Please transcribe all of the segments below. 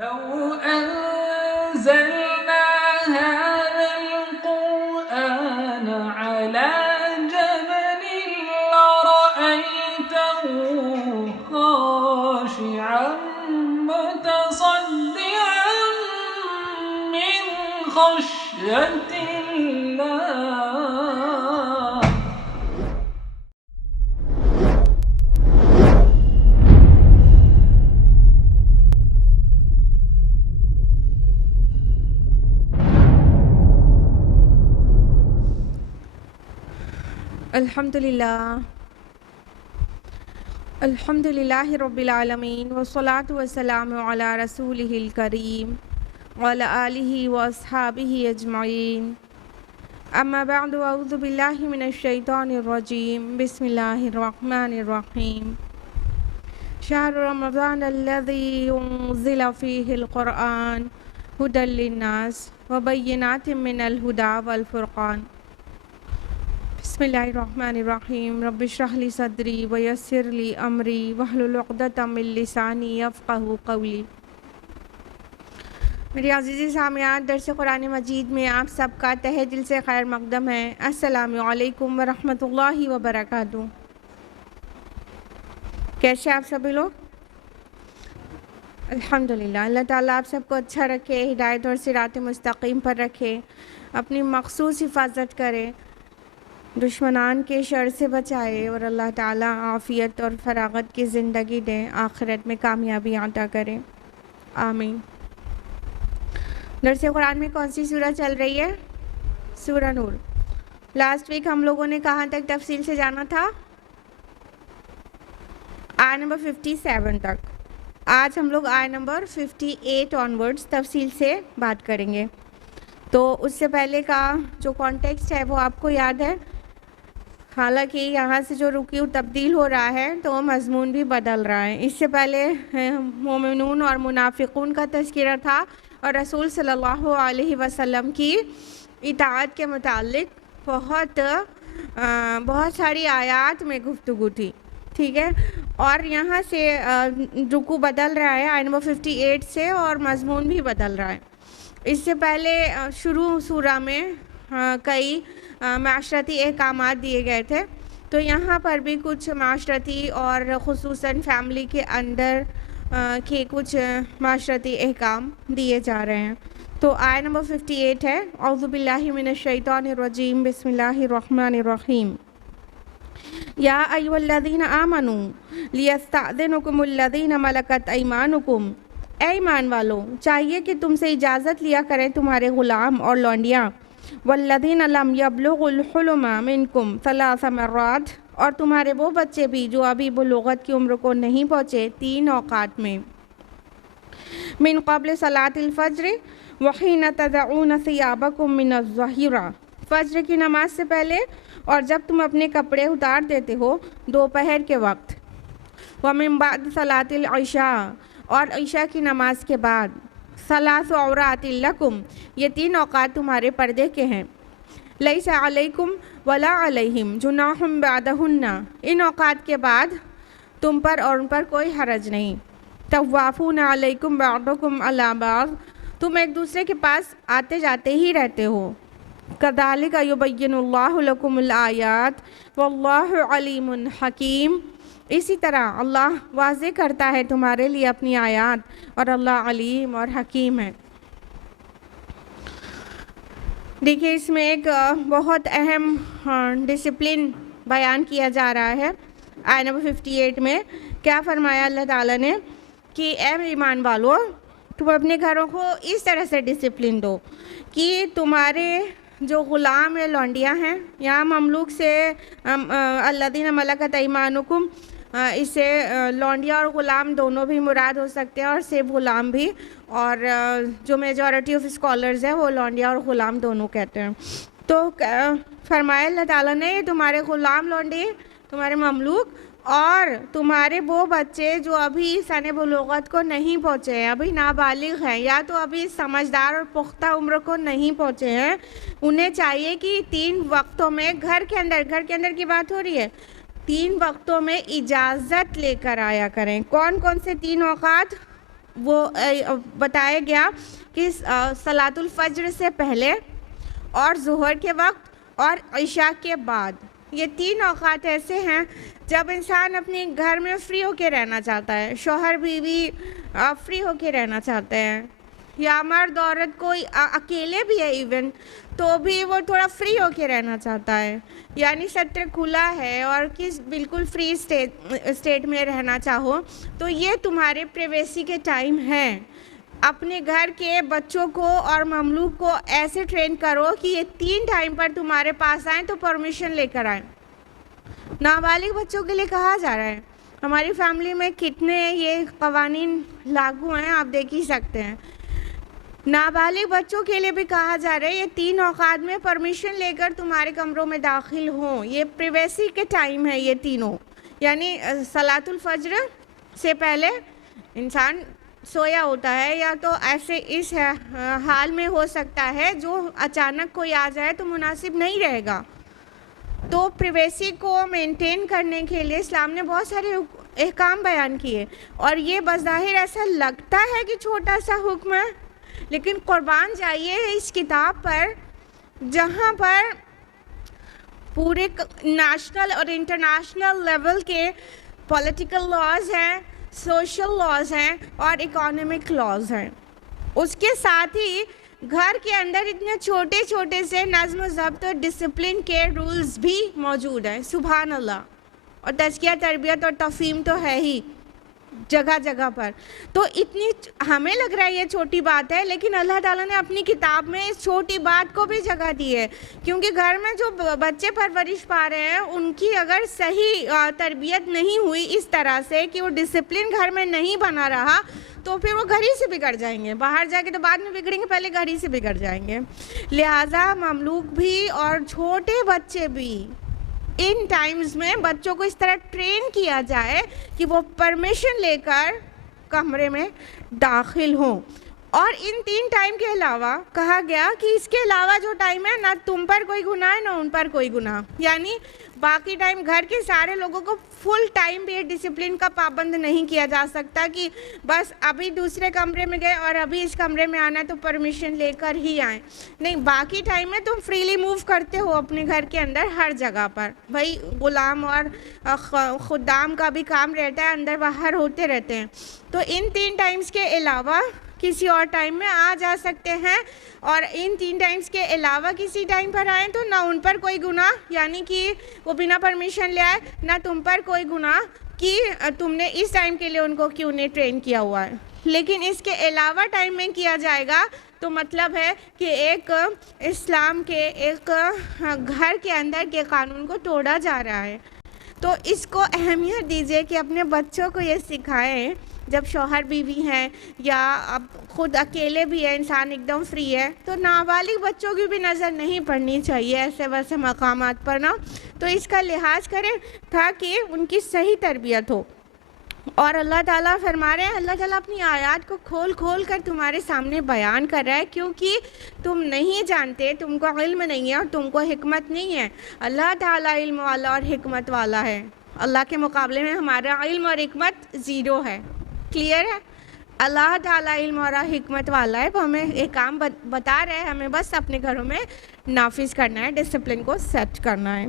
لو أنزلنا هذا القرآن على جبل لرأيته خاشعا متصدعا من خشية الله. الحمدللہ رب العالمین والصلاة والسلام علی رسولہ الکریم وعلی آلہ واصحابہ اجمعین. اما بعد، اعوذ باللہ من الشیطان الرجیم. بسم اللہ الرحمن الرحیم. شہر رمضان الذی انزل فیہ القرآن ھدی للناس وبینات من الھدی والفرقان. بسم اللہ الرحمن الرحیم. رب اشرح لی صدری ویسر لی امری واحلل عقدۃ من لسانی یفقہوا قولی. میری عزیزی سامعات، درس قرآن مجید میں آپ سب کا تہہ دل سے خیر مقدم ہے. السلام علیکم ورحمۃ اللہ وبرکاتہ. کیسے آپ سبھی لوگ؟ الحمدللہ. اللہ تعالیٰ آپ سب کو اچھا رکھے، ہدایت اور صراط مستقیم پر رکھے، اپنی مخصوص حفاظت کرے، دشمنان کے شر سے بچائے اور اللہ تعالیٰ عافیت اور فراغت کی زندگی دے، آخرت میں کامیابی عطا کرے. آمین. درس قرآن میں کون سی سورہ چل رہی ہے؟ سورہ نور. لاسٹ ویک ہم لوگوں نے کہاں تک تفصیل سے جانا تھا؟ آیت نمبر 57 تک. آج ہم لوگ آیت نمبر 58 آنورڈز تفصیل سے بات کریں گے. تو اس سے پہلے کا جو کانٹیکسٹ ہے وہ آپ کو یاد ہے. حالانکہ یہاں سے جو رکوع تبدیل ہو رہا ہے تو مضمون بھی بدل رہا ہے. اس سے پہلے مومنون اور منافقون کا تذکرہ تھا اور رسول صلی اللہ علیہ وسلم کی اطاعت کے متعلق بہت ساری آیات میں گفتگو تھی. ٹھیک ہے. اور یہاں سے رکوع بدل رہا ہے آیت نمبر 58 سے، اور مضمون بھی بدل رہا ہے. اس سے پہلے شروع سورہ میں کئی معاشرتی احکامات دیے گئے تھے، تو یہاں پر بھی کچھ معاشرتی اور خصوصاً فیملی کے اندر کے کچھ معاشرتی احکام دیے جا رہے ہیں. تو آیت نمبر 58 ہے. اعوذ باللہ من الشیطان الرجیم. بسم اللہ الرحمن الرحیم. یا ایھا الذین آمنوا لیستأذنکم الذین ملکت ایمانکم. اے ایمان والو، چاہیے کہ تم سے اجازت لیا کریں تمہارے غلام اور لونڈیاں. والذین لم یبلغوا الحلم منکم ثلاث مرات. اور تمہارے وہ بچے بھی جو ابھی بلوغت کی عمر کو نہیں پہنچے 3 اوقات میں. من قبل صلاۃ الفجر وحین تضعون ثیابکم من الظہیرہ. فجر کی نماز سے پہلے اور جب تم اپنے کپڑے اتار دیتے ہو دوپہر کے وقت. ومن بعد صلاۃ العشاء. اور عشاء کی نماز کے بعد. ثلاث عورات لکم. یہ 3 اوقات تمہارے پردے کے ہیں. لیس علیکم ولا علیہم جناح بعدہن. ان اوقات کے بعد تم پر اور ان پر کوئی حرج نہیں. طوافون علیکم بعضکم علی بعض. تم ایک دوسرے کے پاس آتے جاتے ہی رہتے ہو. کذالک یبین اللہ لکم الآیات واللہ علیم حکیم. اسی طرح اللہ واضح کرتا ہے تمہارے لیے اپنی آیات اور اللہ علیم اور حکیم ہے. دیکھیے، اس میں ایک بہت اہم ڈسپلن بیان کیا جا رہا ہے. آیت نمبر 58 میں کیا فرمایا اللہ تعالیٰ نے کہ اے ایمان والو، تم اپنے گھروں کو اس طرح سے ڈسپلن دو کہ تمہارے جو غلام یا لونڈیاں ہیں، یا مملوک سے الذین ملکت ایمانکم، اس سے لونڈیا اور غلام دونوں بھی مراد ہو سکتے ہیں، اور صرف غلام بھی. اور جو میجورٹی آف اسکالرز ہیں وہ لونڈیا اور غلام دونوں کہتے ہیں. تو فرمایا اللہ تعالیٰ نے تمہارے غلام لونڈی، تمہارے مملوک، اور تمہارے وہ بچے جو ابھی سن بلوغت کو نہیں پہنچے ہیں، ابھی نابالغ ہیں، یا تو ابھی سمجھدار اور پختہ عمر کو نہیں پہنچے ہیں، انہیں چاہیے کہ 3 وقتوں میں گھر کے اندر کی بات ہو رہی ہے، 3 وقتوں میں اجازت لے کر آیا کریں. کون کون سے 3 اوقات؟ وہ بتایا گیا کہ صلاۃ الفجر سے پہلے اور ظہر کے وقت اور عشاء کے بعد، یہ 3 اوقات ایسے ہیں جب انسان اپنے گھر میں فری ہو کے رہنا چاہتا ہے، شوہر بیوی فری ہو کے رہنا چاہتے ہیں، یا مرد عورت کوئی اکیلے بھی ہے ایون تو بھی وہ تھوڑا فری ہو کے رہنا چاہتا ہے، یعنی سطر کھلا ہے اور کس بالکل فری اسٹیٹ میں رہنا چاہو تو یہ تمہارے پریویسی کے ٹائم ہیں۔ اپنے گھر کے بچوں کو اور مملوک کو ایسے ٹرین کرو کہ یہ 3 ٹائم پر تمہارے پاس آئیں تو پرمیشن لے کر آئیں۔ نابالغ بچوں کے لیے کہا جا رہا ہے، ہماری فیملی میں کتنے یہ قوانین لاگو ہیں آپ دیکھ ہی سکتے ہیں۔ نابالغ بچوں کے لیے بھی کہا جا رہا ہے یہ 3 اوقات میں پرمیشن لے کر تمہارے کمروں میں داخل ہوں، یہ پریویسی کے ٹائم ہے یہ تینوں، یعنی صلاۃ الفجر سے پہلے انسان سویا ہوتا ہے یا تو ایسے اس حال میں ہو سکتا ہے جو اچانک کوئی آ جائے تو مناسب نہیں رہے گا، تو پریویسی کو مینٹین کرنے کے لیے اسلام نے بہت سارے احکام بیان کیے، اور یہ بظاہر ایسا لگتا ہے کہ چھوٹا سا حکم ہے، لیکن قربان جائیے اس کتاب پر جہاں پر پورے نیشنل اور انٹرنیشنل لیول کے پولیٹیکل لاز ہیں، سوشل لاز ہیں اور اکانومک لاز ہیں، اس کے ساتھ ہی گھر کے اندر اتنے چھوٹے چھوٹے سے نظم و ضبط اور ڈسپلن کے رولز بھی موجود ہیں، سبحان اللہ، اور تزکیہ تربیت اور تفہیم تو ہے ہی جگہ جگہ پر، تو اتنی ہمیں لگ رہا ہے یہ چھوٹی بات ہے، لیکن اللہ تعالیٰ نے اپنی کتاب میں اس چھوٹی بات کو بھی جگہ دی ہے، کیونکہ گھر میں جو بچے پرورش پا رہے ہیں ان کی اگر صحیح تربیت نہیں ہوئی اس طرح سے کہ وہ ڈسپلن گھر میں نہیں بنا رہا تو پھر وہ گھر ہی سے بگڑ جائیں گے، باہر جا کے تو بعد میں بگڑیں گے، پہلے گھر ہی سے بگڑ جائیں گے، لہٰذا مملوک بھی اور چھوٹے بچے بھی ان ٹائمز میں بچوں کو اس طرح ٹرین کیا جائے کہ وہ پرمیشن لے کر کمرے میں داخل ہوں، اور ان 3 ٹائم کے علاوہ کہا گیا کہ اس کے علاوہ جو ٹائم ہے نہ تم پر کوئی گناہ ہے نہ ان پر کوئی گناہ، یعنی باقی ٹائم گھر کے سارے لوگوں کو فل ٹائم بھی ڈسپلن کا پابند نہیں کیا جا سکتا کہ بس ابھی دوسرے کمرے میں گئے اور ابھی اس کمرے میں آنا ہے تو پرمیشن لے کر ہی آئیں، نہیں، باقی ٹائم میں تم فریلی موو کرتے ہو اپنے گھر کے اندر ہر جگہ پر، بھائی غلام اور خدام کا بھی کام رہتا ہے، اندر باہر ہوتے رہتے ہیں، تو ان 3 ٹائمز کے علاوہ کسی اور ٹائم میں آ جا سکتے ہیں، اور ان 3 ٹائمز کے علاوہ کسی ٹائم پر آئیں تو نہ ان پر کوئی گناہ، یعنی کہ وہ بنا پرمیشن لے آئے، نہ تم پر کوئی گناہ کہ تم نے اس ٹائم کے لیے ان کو کیوں نہیں ٹرین کیا ہوا ہے، لیکن اس کے علاوہ ٹائم میں کیا جائے گا تو مطلب ہے کہ ایک اسلام کے ایک گھر کے اندر کے قانون کو توڑا جا رہا ہے، تو اس کو اہمیت دیجیے کہ اپنے بچوں کو یہ سکھائیں، جب شوہر بیوی ہیں یا اب خود اکیلے بھی ہے انسان ایک دم فری ہے تو نابالغ بچوں کی بھی نظر نہیں پڑنی چاہیے ایسے ویسے مقامات پر نا، تو اس کا لحاظ کریں تاکہ ان کی صحیح تربیت ہو، اور اللہ تعالیٰ فرما رہے ہیں، اللہ تعالیٰ اپنی آیات کو کھول کھول کر تمہارے سامنے بیان کر رہا ہے، کیونکہ تم نہیں جانتے، تم کو علم نہیں ہے اور تم کو حکمت نہیں ہے، اللہ تعالیٰ علم والا اور حکمت والا ہے، اللہ کے مقابلے میں ہمارا علم اور حکمت 0 ہے، کلیئر ہے، اللہ تعالیٰ علم اور حکمت والا ہے، وہ ہمیں ایک کام بتا رہے ہیں، ہمیں بس اپنے گھروں میں نافذ کرنا ہے، ڈسپلن کو سیٹ کرنا ہے۔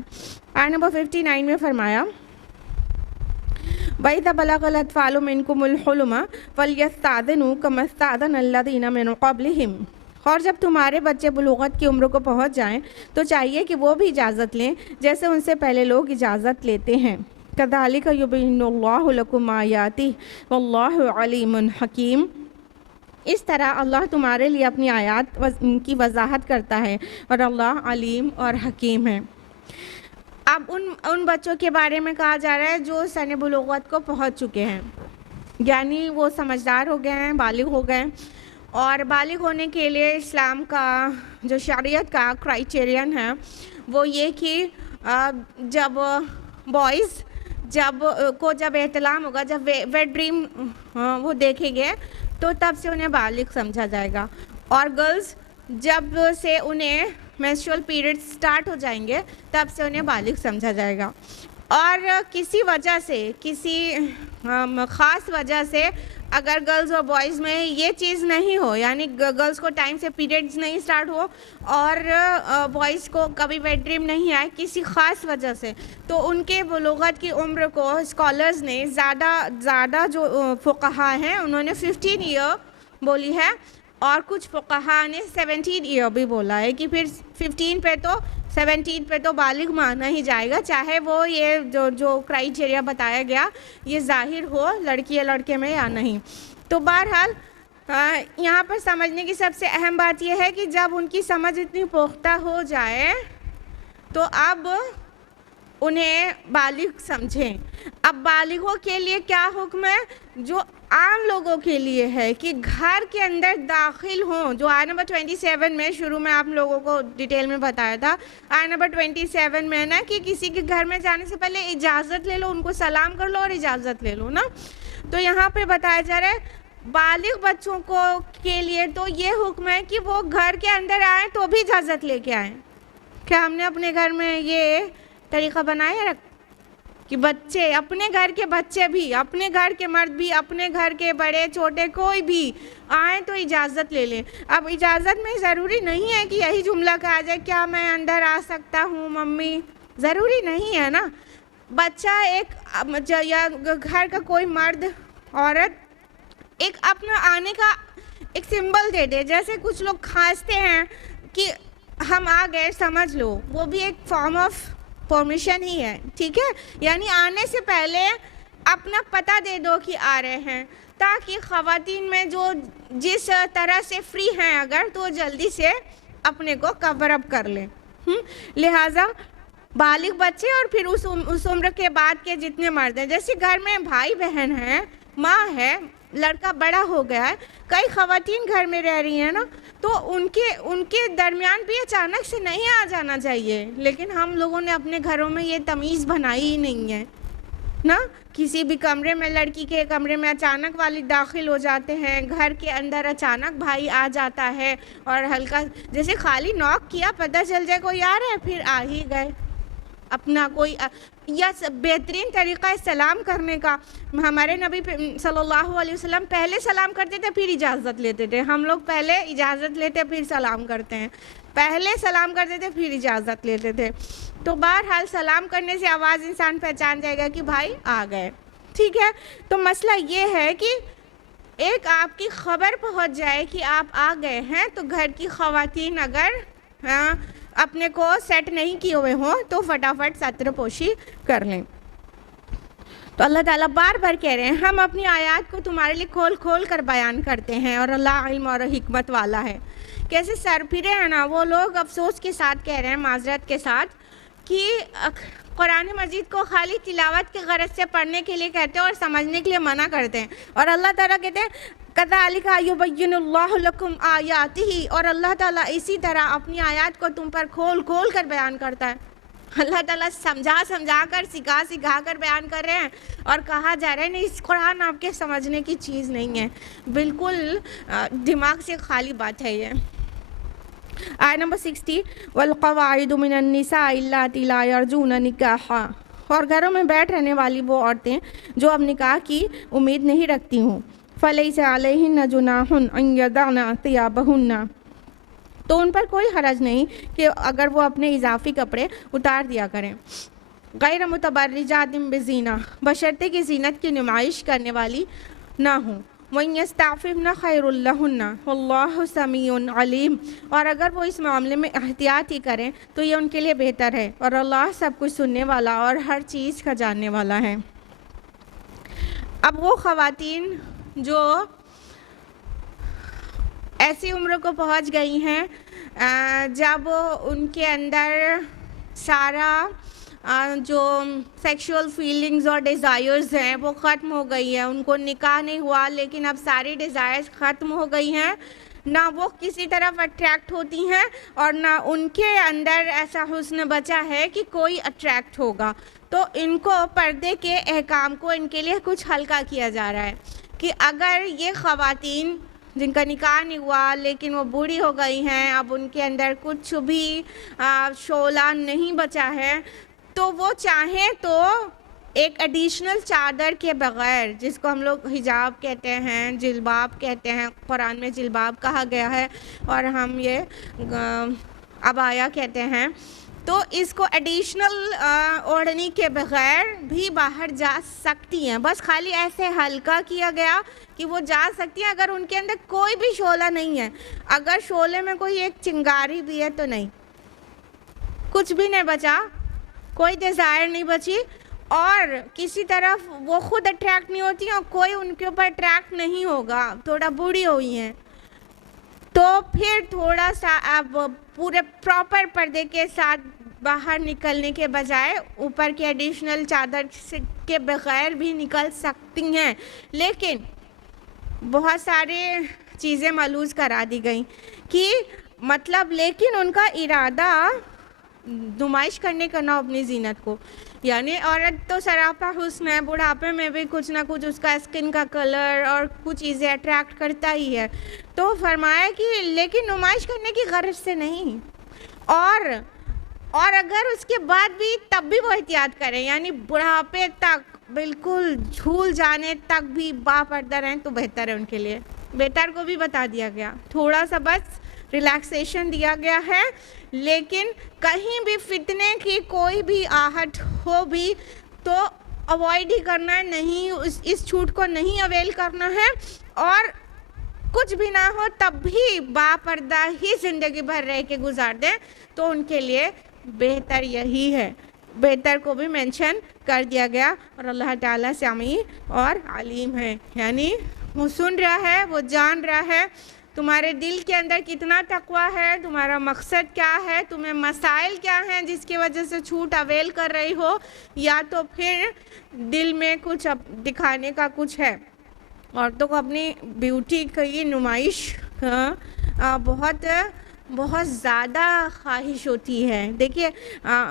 آیت نمبر 59 میں فرمایا وَإِذَا بَلَغَ الْأَطْفَالُ مِنْكُمُ الْحُلُمَ فَلْيَسْتَأْذِنُوا كَمَا اسْتَأْذَنَ الَّذِينَ مِنْ قَبْلِهِمْ، اور جب تمہارے بچے بلوغت کی عمر کو پہنچ جائیں تو چاہیے کہ وہ بھی اجازت لیں جیسے ان سے پہلے لوگ اجازت لیتے ہیں، كَذَلِكَ يُبَيِّنُ اللَّهُ لَكُمْ آيَاتِهِ وَاللَّهُ عَلِيمٌ حَكِيمٌ، اس طرح اللہ تمہارے لیے اپنی آیات کی وضاحت کرتا ہے اور اللہ علیم اور حکیم ہے۔ اب ان بچوں کے بارے میں کہا جا رہا ہے جو سن بلوغت کو پہنچ چکے ہیں، یعنی وہ سمجھدار ہو گئے ہیں، بالغ ہو گئے ہیں، اور بالغ ہونے کے لیے اسلام کا جو شریعت کا کرائیٹیرین ہے وہ یہ کہ جب بوائز جب احتلام ہوگا، جب ویٹ ڈریم وہ دیکھیں گے تو تب سے انہیں بالغ سمجھا جائے گا، اور گرلز جب سے انہیں مینسٹرول پیریڈ سٹارٹ ہو جائیں گے تب سے انہیں بالغ سمجھا جائے گا، اور کسی وجہ سے، کسی خاص وجہ سے اگر گرلز اور بوائز میں یہ چیز نہیں ہو، یعنی گرلز کو ٹائم سے پیریڈز نہیں سٹارٹ ہو اور بوائز کو کبھی ویٹ ڈریم نہیں آئے کسی خاص وجہ سے، تو ان کے بلوغت کی عمر کو اسکالرز نے زیادہ جو فقہا ہیں انہوں نے 15 ایئر بولی ہے، اور کچھ فقہا نے 17 ایئر بھی بولا ہے کہ پھر 17 پہ تو بالغ مانا ہی جائے گا، چاہے وہ یہ جو کرائیٹیریا بتایا گیا یہ ظاہر ہو لڑکی یا لڑکے میں یا نہیں۔ تو بہرحال یہاں پر سمجھنے کی سب سے اہم بات یہ ہے کہ جب ان کی سمجھ اتنی پختہ ہو جائے تو اب انہیں بالغ سمجھیں۔ اب بالغوں کے لیے کیا حکم ہے؟ جو عام لوگوں کے لیے ہے کہ گھر کے اندر داخل ہوں، جو آیت نمبر 27 میں شروع میں آپ لوگوں کو ڈیٹیل میں بتایا تھا، آیت نمبر 27 میں نا کہ کسی کے گھر میں جانے سے پہلے اجازت لے لو، ان کو سلام کر لو اور اجازت لے لو نا۔ تو یہاں پہ بتایا جا رہا ہے بالغ بچوں کو کے لیے تو یہ حکم ہے کہ وہ گھر کے اندر آئیں تو بھی اجازت لے کے آئیں۔ کیا ہم نے اپنے گھر میں یہ طریقہ بنایا ہے کہ بچے، اپنے گھر کے بچے بھی، اپنے گھر کے مرد بھی، اپنے گھر کے بڑے چھوٹے کوئی بھی آئیں تو اجازت لے لیں؟ اب اجازت میں ضروری نہیں ہے کہ یہی جملہ کہا جائے کیا میں اندر آ سکتا ہوں ممی، ضروری نہیں ہے نا۔ بچہ ایک یا گھر کا کوئی مرد عورت ایک اپنا آنے کا ایک سمبل دے دے، جیسے کچھ لوگ کھانستے ہیں کہ ہم آ گئے سمجھ لو، وہ بھی ایک فارم آف پرمیشن ہی ہے، ٹھیک ہے؟ یعنی آنے سے پہلے اپنا پتہ دے دو کہ آ رہے ہیں، تاکہ خواتین میں جو جس طرح سے فری ہیں اگر تو جلدی سے اپنے کو کور اپ کر لیں۔ لہٰذا بالغ بچے اور پھر اس عمر کے بعد کے جتنے مرد ہیں، جیسے گھر میں بھائی بہن ہیں، ماں ہے، لڑکا بڑا ہو گیا ہے، کئی خواتین گھر میں رہ رہی ہیں نا، تو ان کے درمیان بھی اچانک سے نہیں آ جانا چاہیے، لیکن ہم لوگوں نے اپنے گھروں میں یہ تمیز بنائی ہی نہیں ہے نا۔ کسی بھی کمرے میں، لڑکی کے کمرے میں اچانک والد داخل ہو جاتے ہیں، گھر کے اندر اچانک بھائی آ جاتا ہے اور ہلکا جیسے خالی نوک کیا پتہ چل جائے کوئی آ رہا ہے پھر آ ہی گئے۔ اپنا کوئی یا بہترین طریقہ ہے سلام کرنے کا، ہمارے نبی صلی اللہ علیہ وسلم پہلے سلام کرتے تھے پھر اجازت لیتے تھے، ہم لوگ پہلے اجازت لیتے پھر سلام کرتے ہیں، پہلے سلام کرتے تھے پھر اجازت لیتے تھے۔ تو بہرحال سلام کرنے سے آواز انسان پہچان جائے گا کہ بھائی آ گئے، ٹھیک ہے؟ تو مسئلہ یہ ہے کہ ایک آپ کی خبر پہنچ جائے کہ آپ آ گئے ہیں، تو گھر کی خواتین اگر اپنے کو سیٹ نہیں کیے ہوئے ہوں تو فٹافٹ ستر پوشی کر لیں۔ تو اللہ تعالیٰ بار بار کہہ رہے ہیں ہم اپنی آیات کو تمہارے لیے کھول کھول کر بیان کرتے ہیں اور اللہ علم اور حکمت والا ہے۔ کیسے سر پھرے ہیں نا وہ لوگ، افسوس کے ساتھ کہہ رہے ہیں، معذرت کے ساتھ، کہ قرآن مجید کو خالی تلاوت کی غرض سے پڑھنے کے لیے کہتے ہیں اور سمجھنے کے لیے منع کرتے ہیں، اور اللہ تعالیٰ کہتے ہیں کذالک یبین اللہ لکم آیاتہ، اور اللہ تعالیٰ اسی طرح اپنی آیات کو تم پر کھول کھول کر بیان کرتا ہے۔ اللہ تعالیٰ سمجھا کر سکھا کر بیان کر رہے ہیں، اور کہا جا رہا ہے نہیں اس قرآن آپ کے سمجھنے کی چیز نہیں ہے، بالکل دماغ سے خالی بات ہے یہ۔ آیت نمبر 60 والقواعد من النساء اللاتي لا يرجون نکاحا، اور گھروں میں بیٹھ رہنے والی وہ عورتیں جو اب نکاح کی امید نہیں رکھتی ہوں، فلیس علیہن جناح ان یضعن ثیابہن، تو ان پر کوئی حرج نہیں کہ اگر وہ اپنے اضافی کپڑے اتار دیا کریں، غیر متبرجات بزینہ، بشرطے کہ زینت کی نمائش کرنے والی نہ ہوں، وَإِن يَسْتَعْفِفْنَ خَيْرٌ لَهُنَّ وَاللَّهُ سَمِيعٌ عَلِيمٌ، اور اگر وہ اس معاملے میں احتیاط ہی کریں تو یہ ان کے لیے بہتر ہے، اور اللہ سب کچھ سننے والا اور ہر چیز کا جاننے والا ہے۔ اب وہ خواتین جو ایسی عمر کو پہنچ گئی ہیں جب ان کے اندر سارا جو سیکشول فیلنگز اور ڈیزائرز ہیں وہ ختم ہو گئی ہیں، ان کو نکاح نہیں ہوا لیکن اب ساری ڈیزائرز ختم ہو گئی ہیں، نہ وہ کسی طرف اٹریکٹ ہوتی ہیں اور نہ ان کے اندر ایسا حسن بچا ہے کہ کوئی اٹریکٹ ہوگا، تو ان کو پردے کے احکام کو ان کے لیے کچھ ہلکا کیا جا رہا ہے کہ اگر یہ خواتین جن کا نکاح نہیں ہوا لیکن وہ بوڑھی ہو گئی ہیں، اب ان کے اندر کچھ بھی شعلہ نہیں بچا ہے، تو وہ چاہیں تو ایک ایڈیشنل چادر کے بغیر، جس کو ہم لوگ حجاب کہتے ہیں، جلباب کہتے ہیں، قرآن میں جلباب کہا گیا ہے اور ہم یہ عبایا کہتے ہیں، تو اس کو ایڈیشنل اوڑھنی کے بغیر بھی باہر جا سکتی ہیں، بس خالی ایسے ہلکا کیا گیا کہ وہ جا سکتی ہیں اگر ان کے اندر کوئی بھی شعلہ نہیں ہے. اگر شعلے میں کوئی ایک چنگاری بھی ہے تو نہیں، کچھ بھی نہیں بچا، کوئی ڈیزائر نہیں بچی، اور کسی طرف وہ خود اٹریکٹ نہیں ہوتی اور کوئی ان کے اوپر اٹریکٹ نہیں ہوگا، تھوڑا بوڑھی ہوئی ہیں تو پھر تھوڑا سا آپ پورے پراپر پردے کے ساتھ باہر نکلنے کے بجائے اوپر کے ایڈیشنل چادر کے بغیر بھی نکل سکتی ہیں. لیکن بہت سارے چیزیں ملوث کرا دی گئیں کہ مطلب، لیکن ان کا ارادہ نمائش کرنے کا نہ اپنی زینت کو، یعنی عورت تو سراپا حسن ہے، بڑھاپے میں بھی کچھ نہ کچھ اس کا اسکن کا کلر اور کچھ چیزیں اٹریکٹ کرتا ہی ہے. تو فرمایا کہ لیکن نمائش کرنے کی غرض سے نہیں، اور اگر اس کے بعد بھی تب بھی وہ احتیاط کریں، یعنی بڑھاپے تک بالکل جھول جانے تک بھی با پردہ رہیں تو بہتر ہے ان کے لیے. بہتر کو بھی بتا دیا گیا، تھوڑا سا بس ریلیکسیشن دیا گیا ہے، لیکن کہیں بھی فتنے کی کوئی بھی آہٹ ہو بھی تو اوائڈ ہی کرنا ہے، نہیں اس چھوٹ کو نہیں اویل کرنا ہے، اور کچھ بھی نہ ہو تب بھی با پردہ ہی زندگی بھر رہ کے گزار دیں تو ان کے لیے بہتر یہی ہے. بہتر کو بھی مینشن کر دیا گیا، اور اللہ تعالیٰ سمیع اور علیم ہے، یعنی وہ سن رہا ہے، وہ جان رہا ہے تمہارے دل کے اندر کتنا تقویٰ ہے، تمہارا مقصد کیا ہے، تمہیں مسائل کیا ہیں جس کی وجہ سے چھوٹ اویل کر رہی ہو، یا تو پھر دل میں کچھ دکھانے کا کچھ ہے. عورتوں کو اپنی بیوٹی کی نمائش بہت زیادہ خواہش ہوتی ہے. دیکھیے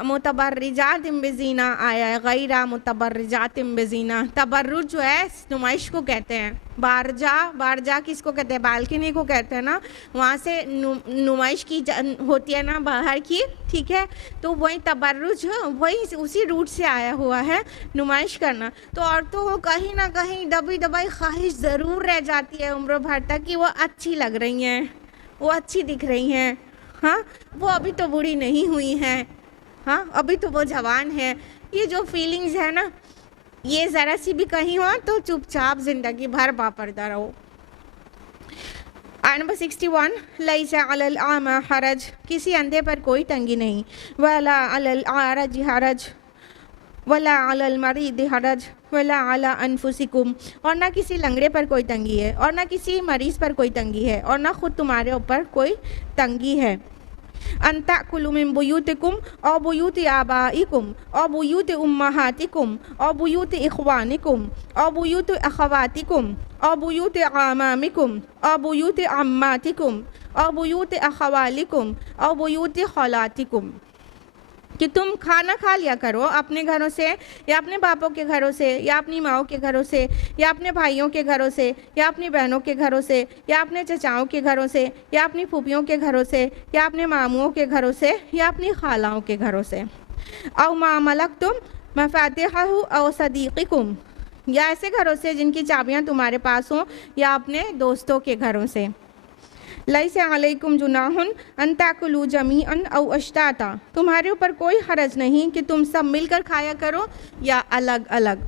متبرجات بزینہ آیا ہے، غیر متبرجات بزینہ. تبرج جو ہے نمائش کو کہتے ہیں، بارجا کس کو کہتے ہیں؟ بالکنی کو کہتے ہیں نا، وہاں سے نمائش کی ہوتی ہے نا باہر کی، ٹھیک ہے، تو وہی تبرج وہی اسی روٹ سے آیا ہوا ہے نمائش کرنا. تو عورتوں کو کہیں نہ کہیں دبی دبائی خواہش ضرور رہ جاتی ہے عمر بھر تک کہ وہ اچھی لگ رہی ہیں، وہ اچھی دکھ رہی ہیں، ہاں وہ ابھی تو بوڑھی نہیں ہوئی ہیں، ہاں ابھی تو وہ جوان ہے. یہ جو فیلنگز ہے نا، یہ ذرا سی بھی کہیں ہو تو چپ چاپ زندگی بھر باپردہ رہو. نمبر 61، لیس علی الاعمی حرج، کسی اندھے پر کوئی تنگی نہیں، ولا علی الاعرج حرج ولا علی المریض حرج ولا علی انفسکم، اور نہ کسی لنگڑے پر کوئی تنگی ہے، اور نہ کسی مریض پر کوئی تنگی ہے، اور نہ خود تمہارے اوپر کوئی تنگی ہے. ان تأکلوا من بیوتکم او بیوت آبائکم او بیوت امہاتکم او بیوت اخوانکم او بیوت اخواتکم او بیوت اعمامکم او بیوت عماتکم او بیوت اخوالکم او بیوت خالاتکم، کہ تم کھانا کھا لیا کرو اپنے گھروں سے، یا اپنے باپوں کے گھروں سے، یا اپنی ماؤں کے گھروں سے، یا اپنے بھائیوں کے گھروں سے، یا اپنی بہنوں کے گھروں سے، یا اپنے چچاؤں کے گھروں سے، یا اپنی پھوپھیوں کے گھروں سے، یا اپنے ماموں کے گھروں سے، یا اپنی خالاؤں کے گھروں سے. او ما ملکتم مفاتحہ او صدیقکم، یا ایسے گھروں سے جن کی چابیاں تمہارے پاس ہوں، یا اپنے دوستوں کے گھروں سے. لیس علیکم جناح ان تاکلوا جمیعا او اشتاتا، تمہارے اوپر کوئی حرج نہیں کہ تم سب مل کر کھایا کرو یا الگ الگ.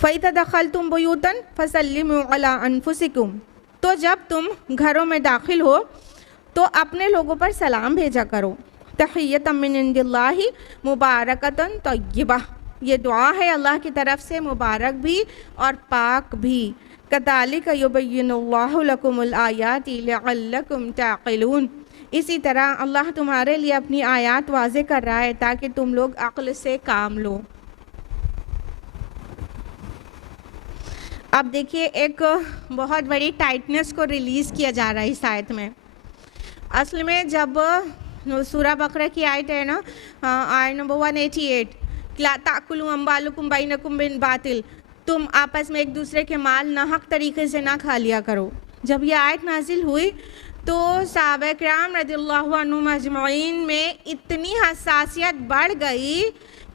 فَإِذَا دَخَلْتُمْ بُيُوتًا فَسَلِّمُوا عَلَىٰ أَنفُسِكُمْ، تو جب تم گھروں میں داخل ہو تو اپنے لوگوں پر سلام بھیجا کرو. تحیۃ من عند اللہ مبارکۃ طیبہ، یہ دعا ہے اللہ کی طرف سے، مبارک بھی اور پاک بھی. کذالک یبین اللہ لکم الآیات لعلکم تعقلون، اسی طرح اللہ تمہارے لیے اپنی آیات واضح کر رہا ہے تاکہ تم لوگ عقل سے کام لو. اب دیکھیے ایک بہت بڑی ٹائٹنس کو ریلیز کیا جا رہا ہے اس آیت میں. اصل میں جب سورہ بقرہ کی آیت ہے نا، آیت نمبر 188، لا تأکلوا اموالکم بینکم بالباطل، تم آپس میں ایک دوسرے کے مال ناحق طریقے سے نہ کھا لیا کرو. جب یہ آیت نازل ہوئی تو صحابہ کرام رضی اللہ عنہم اجمعین میں اتنی حساسیت بڑھ گئی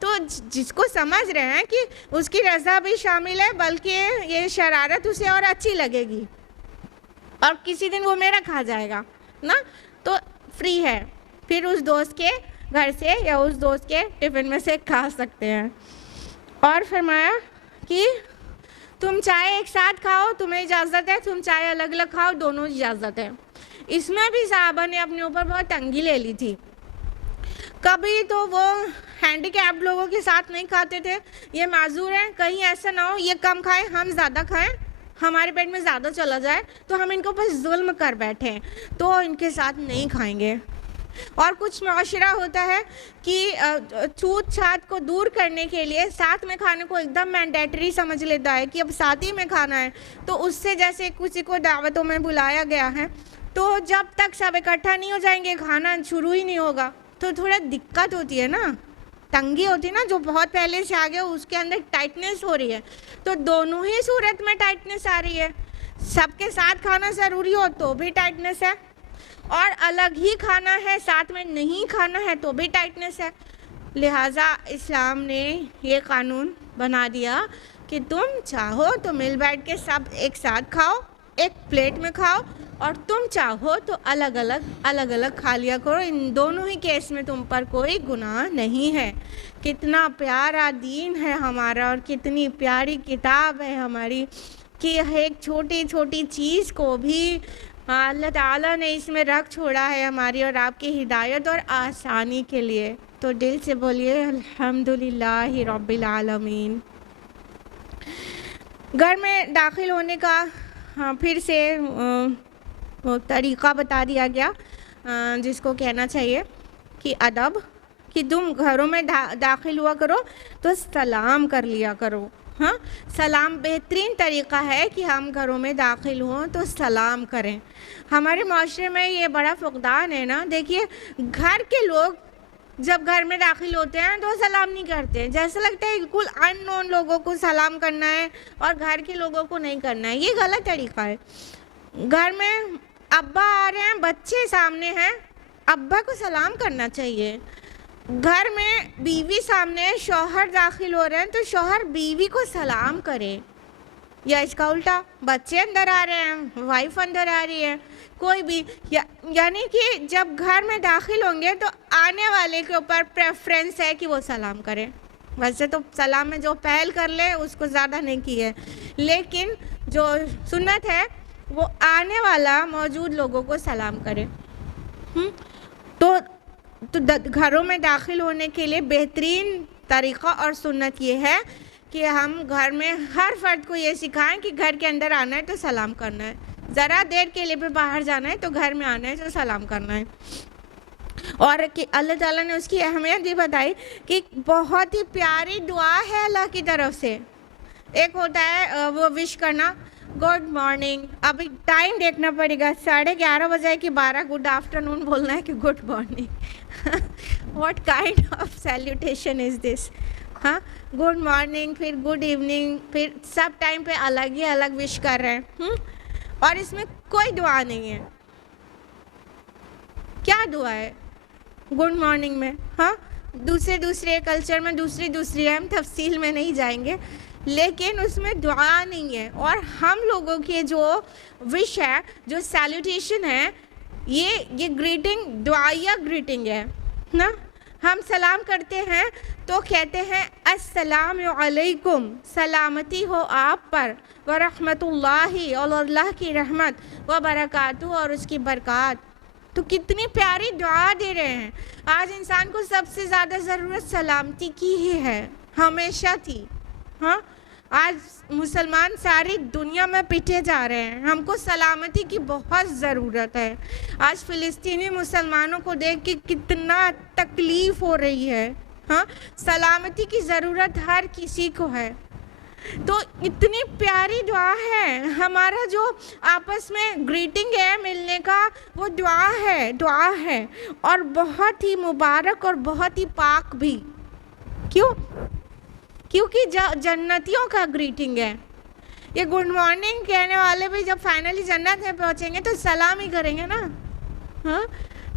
تو جس کو سمجھ رہے ہیں کہ اس کی رضا بھی شامل ہے بلکہ یہ شرارت اسے اور اچھی لگے گی اور کسی دن وہ میرا کھا جائے گا نا، تو فری ہے، پھر اس دوست کے گھر سے یا اس دوست کے ٹفن میں سے کھا سکتے ہیں۔ اور فرمایا کہ تم چائے ایک ساتھ کھاؤ تمہیں اجازت ہے، تم چائے الگ الگ کھاؤ دونوں اجازت ہے۔ اس میں بھی صحابہ نے اپنے اوپر بہت تنگی لے لی تھی، کبھی تو وہ ہینڈی کیپ لوگوں کے ساتھ نہیں کھاتے تھے، یہ معذور ہیں کہیں ایسا نہ ہو یہ کم کھائیں ہم زیادہ کھائیں، ہمارے پیٹ میں زیادہ چلا جائے تو ہم ان کو بس ظلم کر بیٹھیں، تو ان کے ساتھ نہیں کھائیں گے۔ اور کچھ معاشرہ ہوتا ہے کہ چھوت چھات کو دور کرنے کے لیے ساتھ میں کھانے کو ایک دم مینڈیٹری سمجھ لیتا ہے کہ اب ساتھ ہی میں کھانا ہے، تو اس سے جیسے کسی کو دعوتوں میں بلایا گیا ہے تو جب تک سب اکٹھا نہیں ہو جائیں گے کھانا شروع ہی نہیں ہوگا، تو تھوڑا دقت ہوتی ہے نا، تنگی ہوتی ہے نا، جو بہت پہلے سے آگے اس کے اندر ٹائٹنس ہو رہی ہے، تو دونوں ہی صورت میں ٹائٹنس آ رہی ہے، سب کے ساتھ کھانا ضروری ہو تو بھی ٹائٹنس ہے، اور الگ ہی کھانا ہے ساتھ میں نہیں کھانا ہے تو بھی ٹائٹنس ہے۔ لہٰذا اسلام نے یہ قانون بنا دیا کہ تم چاہو تو مل بیٹھ کے سب ایک ساتھ کھاؤ، ایک پلیٹ میں کھاؤ، اور تم چاہو تو الگ الگ کھا لیا کرو، ان دونوں ہی کیس میں تم پر کوئی گناہ نہیں ہے۔ کتنا پیارا دین ہے ہمارا اور کتنی پیاری کتاب ہے ہماری کہ ایک چھوٹی چھوٹی چیز کو بھی اللہ تعالیٰ نے اس میں رکھ چھوڑا ہے ہماری اور آپ کی ہدایت اور آسانی کے لیے۔ تو دل سے بولیے الحمدللہ رب العالمین۔ گھر میں داخل ہونے کا پھر سے طریقہ بتا دیا گیا جس کو کہنا چاہیے کہ ادب، کہ تم گھروں میں داخل ہوا کرو تو سلام کر لیا کرو۔ ہاں، سلام بہترین طریقہ ہے کہ ہم گھروں میں داخل ہوں تو سلام کریں۔ ہمارے معاشرے میں یہ بڑا فقدان ہے نا، دیکھیے گھر کے لوگ جب گھر میں داخل ہوتے ہیں تو سلام نہیں کرتے، جیسا لگتا ہے بالکل ان نون لوگوں کو سلام کرنا ہے اور گھر کے لوگوں کو نہیں کرنا ہے، یہ غلط طریقہ ہے۔ گھر میں ابا آ رہے ہیں، بچے سامنے ہیں، ابا کو سلام کرنا چاہیے۔ گھر میں بیوی سامنے ہے، شوہر داخل ہو رہے ہیں تو شوہر بیوی کو سلام کرے، یا اس کا الٹا بچے اندر آ رہے ہیں وائف اندر آ رہی ہے، کوئی بھی یعنی کہ جب گھر میں داخل ہوں گے تو آنے والے کے اوپر پریفرنس ہے کہ وہ سلام کرے۔ ویسے تو سلام میں جو پہل کر لے اس کو زیادہ نہیں کی ہے، لیکن جو سنت ہے وہ آنے والا موجود لوگوں کو سلام کرے۔ تو گھروں میں داخل ہونے کے لیے بہترین طریقہ اور سنت یہ ہے کہ ہم گھر میں ہر فرد کو یہ سکھائیں کہ گھر کے اندر آنا ہے تو سلام کرنا ہے، ذرا دیر کے لیے بھی باہر جانا ہے تو گھر میں آنا ہے تو سلام کرنا ہے۔ اور کہ اللہ تعالیٰ نے اس کی اہمیت بھی بتائی کہ بہت ہی پیاری دعا ہے اللہ کی طرف سے۔ ایک ہوتا ہے وہ وش کرنا گڈ مارننگ، ابھی ٹائم دیکھنا پڑے گا، 11:30 بجے کہ 12 گڈ آفٹرنون بولنا ہے کہ good morning, what kind of salutation is this? ہاں، گڈ مارننگ، پھر گڈ ایوننگ، پھر سب ٹائم پہ الگ ہی الگ وش کر رہے ہیں، اور اس میں کوئی دعا نہیں ہے۔ کیا دعا ہے گڈ مارننگ میں؟ ہاں، دوسرے کلچر میں دوسری ہے، ہم تفصیل میں نہیں جائیں گے، لیکن اس میں دعا نہیں ہے۔ اور ہم لوگوں کے جو وش ہے، جو سیلیوٹیشن ہے، یہ گریٹنگ دعائیہ گریٹنگ ہے نا۔ ہم سلام کرتے ہیں تو کہتے ہیں السلام علیکم، سلامتی ہو آپ پر، ورحمۃ اللہ، اور اللہ کی رحمت، وبرکاتہ، اور اس کی برکات۔ تو کتنی پیاری دعا دے رہے ہیں۔ آج انسان کو سب سے زیادہ ضرورت سلامتی کی ہی ہے، ہمیشہ تھی۔ ہاں، آج مسلمان ساری دنیا میں پٹے جا رہے ہیں، ہم کو سلامتی کی بہت ضرورت ہے۔ آج فلسطینی مسلمانوں کو دیکھ کے کتنا تکلیف ہو رہی ہے۔ ہاں، سلامتی کی ضرورت ہر کسی کو ہے۔ تو اتنی پیاری دعا ہے، ہمارا جو آپس میں گریٹنگ ہے ملنے کا، وہ دعا ہے، اور بہت ہی مبارک اور بہت ہی پاک بھی۔ کیونکہ جنتیوں کا گریٹنگ ہے۔ یہ گڈ مارننگ کہنے والے بھی جب فائنلی جنت میں پہنچیں گے تو سلام ہی کریں گے نا۔ ہاں،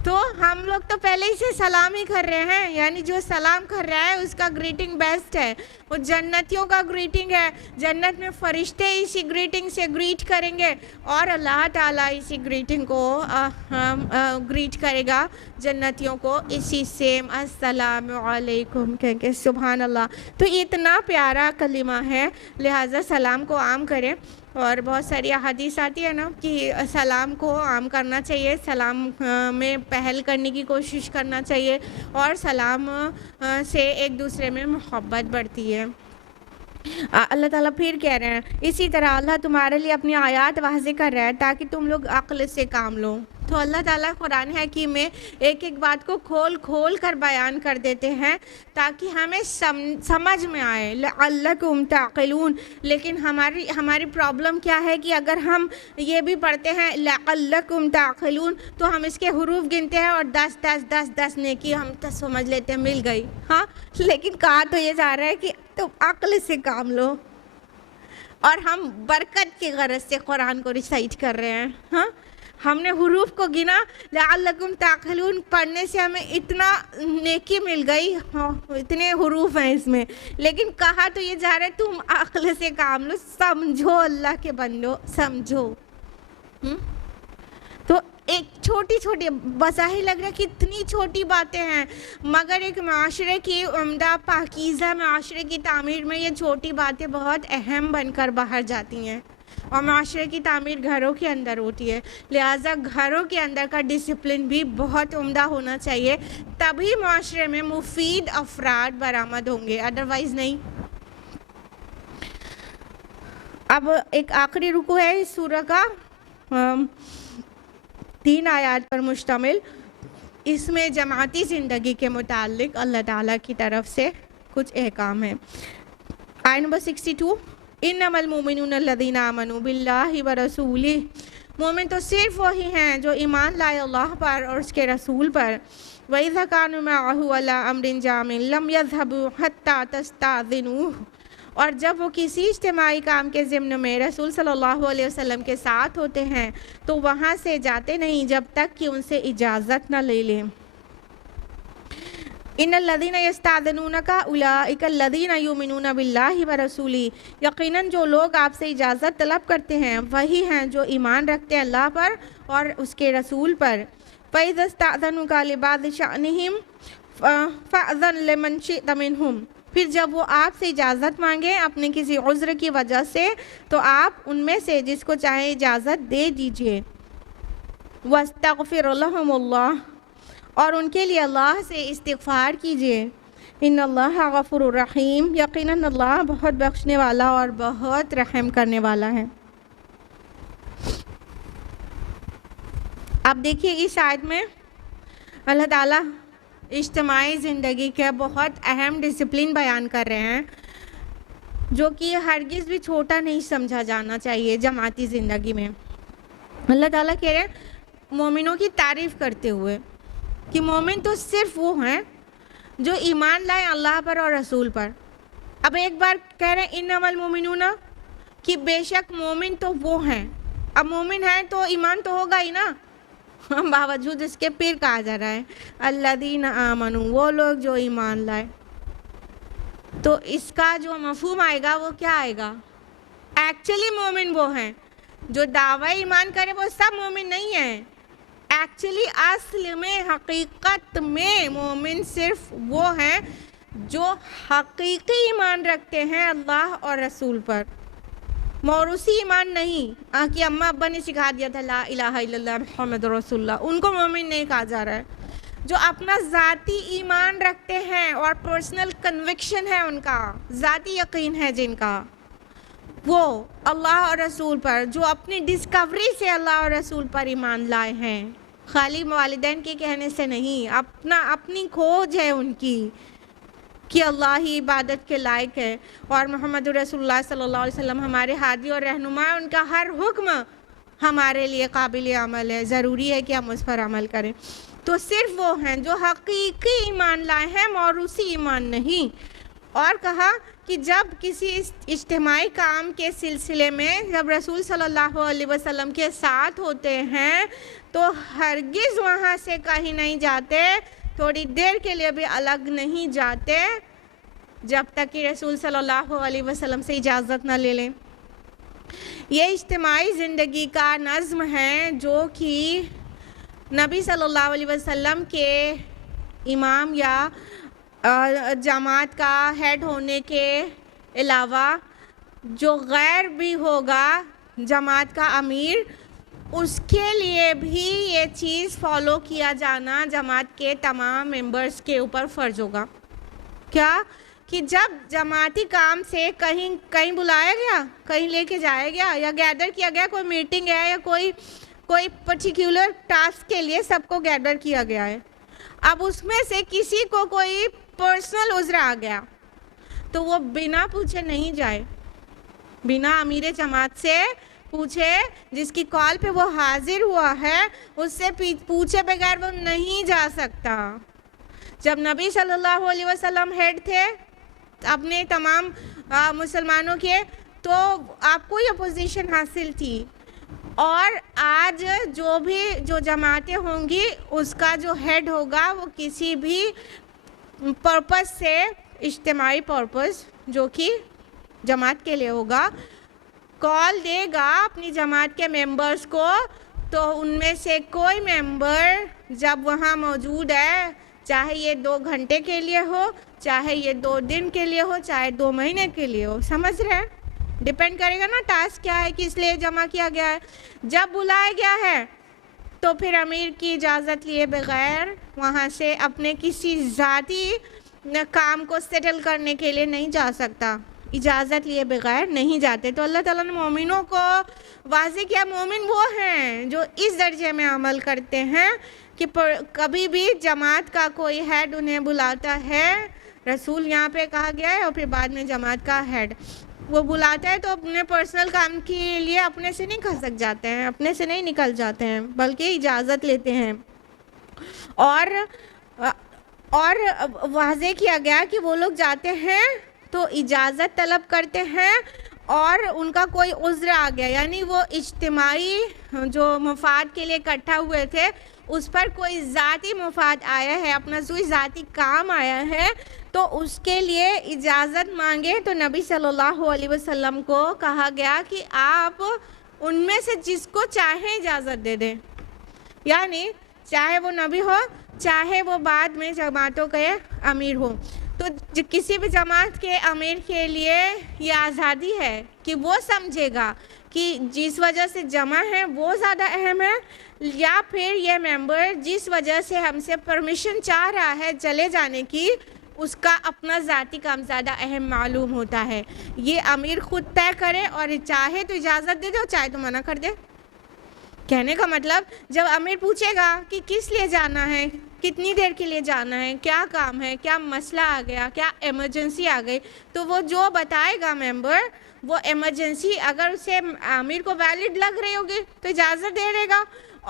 تو ہم لوگ تو پہلے ہی سے سلام ہی کر رہے ہیں، یعنی جو سلام کر رہا ہے اس کا گریٹنگ بیسٹ ہے، وہ جنتیوں کا گریٹنگ ہے، جنت میں فرشتے اسی گریٹنگ سے گریٹ کریں گے اور اللہ تعالیٰ اسی گریٹنگ کو گریٹ کرے گا جنتیوں کو اسی سیم السلام علیکم کہہ کے. سبحان اللہ. تو یہ اتنا پیارا کلمہ ہے، لہٰذا سلام کو عام کریں. اور بہت ساری احادیث آتی ہے نا کہ سلام کو عام کرنا چاہیے، سلام میں پہل کرنے کی کوشش کرنا چاہیے، اور سلام سے ایک دوسرے میں محبت بڑھتی ہے. اللہ تعالیٰ پھر کہہ رہے ہیں اسی طرح اللہ تمہارے لیے اپنی آیات واضح کر رہا ہے تاکہ تم لوگ عقل سے کام لو. تو اللہ تعالیٰ قرآن حکیم میں ایک ایک بات کو کھول کھول کر بیان کر دیتے ہیں تاکہ ہمیں سمجھ میں آئے. لعلکم تعقلون. لیکن ہماری پرابلم کیا ہے کہ اگر ہم یہ بھی پڑھتے ہیں لعلکم تعقلون تو ہم اس کے حروف گنتے ہیں اور 10 نیکی ہم تو سمجھ لیتے ہیں مل گئی. ہاں، لیکن کہا تو یہ جا رہا ہے کہ تم عقل سے کام لو، اور ہم برکت کی غرض سے قرآن کو ریسائٹ کر رہے ہیں. ہاں، ہم نے حروف کو گنا، لعلکم تعقلون پڑھنے سے ہمیں اتنا نیکی مل گئی، اتنے حروف ہیں اس میں، لیکن کہا تو یہ جا رہا ہے تم عقل سے کام لو، سمجھو اللہ کے بندو، سمجھو. تو ایک چھوٹی چھوٹی بظاہر لگ رہا ہے کہ اتنی چھوٹی باتیں ہیں، مگر ایک معاشرے کی عمدہ پاکیزہ معاشرے کی تعمیر میں یہ چھوٹی باتیں بہت اہم بن کر باہر جاتی ہیں. اور معاشرے کی تعمیر گھروں کے اندر ہوتی ہے، لہٰذا گھروں کے اندر کا ڈسپلن بھی بہت عمدہ ہونا چاہیے، تبھی معاشرے میں مفید افراد برآمد ہوں گے، ادروائز نہیں. اب ایک آخری رکوع ہے اس سورہ کا، 3 آیات پر مشتمل. اس میں جماعتی زندگی کے متعلق اللہ تعالیٰ کی طرف سے کچھ احکام ہیں. آیت نمبر 62، انما المؤمنون الذین آمنوا باللہ ورسولہ. مومن تو صرف وہی ہیں جو ایمان لائے اللہ پر اور اس کے رسول پر. وَإِذَا كَانُوا مَعَهُ عَلَىٰ أَمْرٍ جَامٍ لَمْ يَذْهَبُوا حَتَّىٰ تَسْتَأْذِنُوهُ. اور جب وہ کسی اجتماعی کام کے ضمن میں رسول صلی اللہ علیہ وسلم کے ساتھ ہوتے ہیں تو وہاں سے جاتے نہیں جب تک کہ ان سے اجازت نہ لے لیں. ان الذین یستأذنونک اولئک الذین یؤمنون باللہ ورسولہ. یقیناً جو لوگ آپ سے اجازت طلب کرتے ہیں وہی ہیں جو ایمان رکھتے ہیں اللہ پر اور اس کے رسول پر. فَإِذَا اسْتَأْذَنُوكَ لِبَعْضِ شَأْنِهِمْ فَأْذَن لِمَنْ شِئْتَ مِنْهُمْ. پھر جب وہ آپ سے اجازت مانگے اپنے کسی عذر کی وجہ سے تو آپ ان میں سے جس کو چاہے اجازت دے دیجئے. وَاسْتَغْفِرْ لَهُمُ اللَّهُ. اور ان کے لیے اللہ سے استغفار کیجئے. ان اللہ غفور الرحیم. یقیناً اللہ بہت بخشنے والا اور بہت رحم کرنے والا ہے. اب دیکھیے اس آیت میں اللہ تعالیٰ اجتماعی زندگی کے بہت اہم ڈسپلن بیان کر رہے ہیں جو کہ ہرگز بھی چھوٹا نہیں سمجھا جانا چاہیے جماعتی زندگی میں. اللہ تعالیٰ کہہ رہے ہیں مومنوں کی تعریف کرتے ہوئے کہ مومن تو صرف وہ ہیں جو ایمان لائے اللہ پر اور رسول پر. اب ایک بار کہہ رہے ہیں انما المؤمنون کہ بے شک مومن تو وہ ہیں. اب مومن ہے تو ایمان تو ہوگا ہی نا، باوجود اس کے پھر کہا جا رہا ہے الذین آمنوا، وہ لوگ جو ایمان لائے. تو اس کا جو مفہوم آئے گا وہ کیا آئے گا؟ ایکچولی مومن وہ ہیں جو دعوی ایمان کرے، وہ سب مومن نہیں ہیں. ایکچولی اصل میں حقیقت میں مومن صرف وہ ہیں جو حقیقی ایمان رکھتے ہیں اللہ اور رسول پر، موروثی ایمان نہیں کہ اماں ابا نے سکھا دیا تھا لا الہ الا اللہ محمد رسول اللہ، ان کو مومن نہیں کہا جا رہا ہے. جو اپنا ذاتی ایمان رکھتے ہیں اور پرسنل کنوکشن ہے، ان کا ذاتی یقین ہے جن کا، وہ اللہ اور رسول پر، جو اپنی ڈسکوری سے اللہ اور رسول پر ایمان لائے ہیں، خالی والدین کے کہنے سے نہیں، اپنی کھوج ہے ان کی کہ اللہ ہی عبادت کے لائق ہے اور محمد رسول اللہ صلی اللہ علیہ وسلم ہمارے ہادی اور رہنما. ان کا ہر حکم ہمارے لیے قابل عمل ہے، ضروری ہے کہ ہم اس پر عمل کریں. تو صرف وہ ہیں جو حقیقی ایمان لائے ہیں، موروثی ایمان نہیں. اور کہا کہ جب کسی اجتماعی کام کے سلسلے میں جب رسول صلی اللہ علیہ وسلم کے ساتھ ہوتے ہیں تو ہرگز وہاں سے کہیں نہیں جاتے، تھوڑی دیر کے لیے بھی الگ نہیں جاتے جب تک کہ رسول صلی اللہ علیہ وسلم سے اجازت نہ لے لیں۔ یہ اجتماعی زندگی کا نظم ہے جو کہ نبی صلی اللہ علیہ وسلم کے امام یا جماعت کا ہیڈ ہونے کے علاوہ جو غیر بھی ہوگا جماعت کا امیر، اس کے لیے بھی یہ چیز فالو کیا جانا جماعت کے تمام ممبرز کے اوپر فرض ہوگا۔ کیا کہ جب جماعتی کام سے کہیں بلایا گیا، کہیں لے کے جایا گیا یا گیدر کیا گیا، کوئی میٹنگ ہے یا کوئی پرٹیکولر ٹاسک کے لیے سب کو گیدر کیا گیا ہے، اب اس میں سے کسی کو کوئی پرسنل عذر آ گیا تو وہ بنا پوچھے نہیں جائے، بنا امیر جماعت سے پوچھے، جس کی کال پہ وہ حاضر ہوا ہے اس سے پوچھے بغیر وہ نہیں جا سکتا۔ جب نبی صلی اللہ علیہ وسلم ہیڈ تھے اپنے تمام مسلمانوں کے تو آپ کو یہ پوزیشن حاصل تھی، اور آج جو جماعتیں ہوں گی اس کا جو ہیڈ ہوگا وہ کسی بھی پرپس سے، اجتماعی پرپس جو کہ جماعت کے لیے ہوگا، کال دے گا اپنی جماعت کے ممبرز کو، تو ان میں سے کوئی ممبر جب وہاں موجود ہے، چاہے یہ 2 گھنٹے کے لیے ہو، چاہے یہ 2 دن کے لیے ہو، چاہے 2 مہینے کے لیے ہو، سمجھ رہے ہیں؟ ڈیپینڈ کرے گا نا ٹاسک کیا ہے، کس لیے جمع کیا گیا ہے۔ جب بلایا گیا ہے تو پھر امیر کی اجازت لیے بغیر وہاں سے اپنے کسی ذاتی کام کو سیٹل کرنے کے لیے نہیں جا سکتا، اجازت لیے بغیر نہیں جاتے۔ تو اللہ تعالیٰ نے مومنوں کو واضح کیا، مومن وہ ہیں جو اس درجے میں عمل کرتے ہیں کہ کبھی بھی جماعت کا کوئی ہیڈ انہیں بلاتا ہے، رسول یہاں پہ کہا گیا ہے اور پھر بعد میں جماعت کا ہیڈ وہ بلاتا ہے تو اپنے پرسنل کام کے لیے اپنے سے نہیں کھسک جاتے ہیں، اپنے سے نہیں نکل جاتے ہیں، بلکہ اجازت لیتے ہیں۔ اور واضح کیا گیا کہ وہ لوگ جاتے ہیں تو اجازت طلب کرتے ہیں، اور ان کا کوئی عذر آ گیا، یعنی وہ اجتماعی جو مفاد کے لیے اکٹھا ہوئے تھے اس پر کوئی ذاتی مفاد آیا ہے، اپنا کوئی ذاتی کام آیا ہے تو اس کے لیے اجازت مانگے، تو نبی صلی اللہ علیہ وسلم کو کہا گیا کہ آپ ان میں سے جس کو چاہیں اجازت دے دیں، یعنی چاہے وہ نبی ہو، چاہے وہ بعد میں جماعتوں کے امیر ہو، تو کسی بھی جماعت کے امیر کے لیے یہ آزادی ہے کہ وہ سمجھے گا کہ جس وجہ سے جمع ہے وہ زیادہ اہم ہے، یا پھر یہ ممبر جس وجہ سے ہم سے پرمیشن چاہ رہا ہے چلے جانے کی، اس کا اپنا ذاتی کام زیادہ اہم معلوم ہوتا ہے۔ یہ امیر خود طے کرے، اور چاہے تو اجازت دے دے اور چاہے تو منع کر دے۔ کہنے کا مطلب جب امیر پوچھے گا کہ کس لیے جانا ہے، کتنی دیر کے لیے جانا ہے، کیا کام ہے، کیا مسئلہ آ گیا، کیا ایمرجنسی آ گئی، تو وہ جو بتائے گا ممبر، وہ ایمرجنسی اگر اسے امیر کو ویلڈ لگ رہی ہوگی تو اجازت دے دے گا،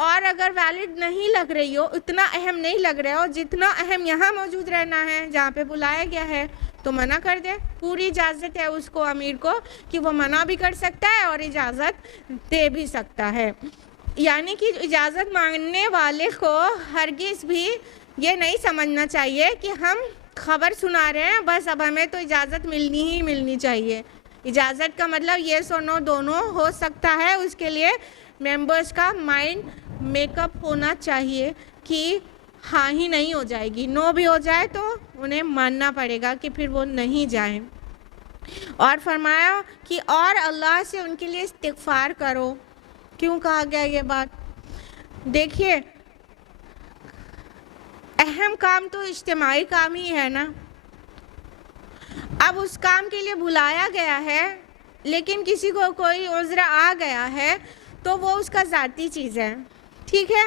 اور اگر ویلڈ نہیں لگ رہی ہو، اتنا اہم نہیں لگ رہا ہو جتنا اہم یہاں موجود رہنا ہے جہاں پہ بلایا گیا ہے، تو منع کر دے۔ پوری اجازت ہے اس کو، امیر کو، کہ وہ منع بھی کر سکتا ہے اور اجازت دے بھی سکتا ہے۔ یعنی کہ اجازت مانگنے والے کو ہرگز بھی یہ نہیں سمجھنا چاہیے کہ ہم خبر سنا رہے ہیں بس اب ہمیں تو اجازت ملنی چاہیے۔ اجازت کا مطلب یس اور نو دونوں ہو سکتا ہے، اس کے لیے ممبرز کا مائنڈ میک اپ ہونا چاہیے کہ ہاں ہی نہیں ہو جائے گی، نو بھی ہو جائے تو انہیں ماننا پڑے گا کہ پھر وہ نہیں جائیں۔ اور فرمایا کہ اور اللہ سے ان کے لیے استغفار کرو۔ کیوں کہا گیا یہ بات؟ دیکھیے اہم کام تو اجتماعی کام ہی ہے نا، اب اس کام کے لیے بلایا گیا ہے لیکن کسی کو کوئی عذر آ گیا ہے تو وہ اس کا ذاتی چیز ہے، ٹھیک ہے؟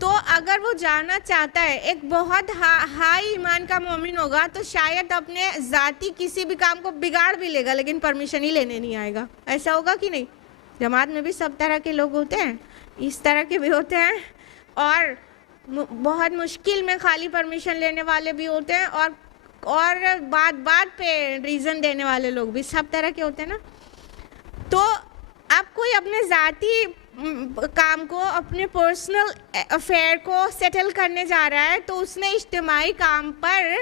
تو اگر وہ جانا چاہتا ہے، ایک بہت ہائی ایمان کا مومن ہوگا تو شاید اپنے ذاتی کسی بھی کام کو بگاڑ بھی لے گا لیکن پرمیشن ہی لینے نہیں آئے گا۔ ایسا ہوگا کہ نہیں؟ جماعت میں بھی سب طرح کے لوگ ہوتے ہیں، اس طرح کے بھی ہوتے ہیں، اور بہت مشکل میں خالی پرمیشن لینے والے بھی ہوتے ہیں، اور اور بات بات پہ ریزن دینے والے لوگ بھی سب طرح کے ہوتے ہیں نا. تو اب کوئی اپنے ذاتی کام کو، اپنے پرسنل افیئر کو سیٹل کرنے جا رہا ہے تو اس نے اجتماعی کام پر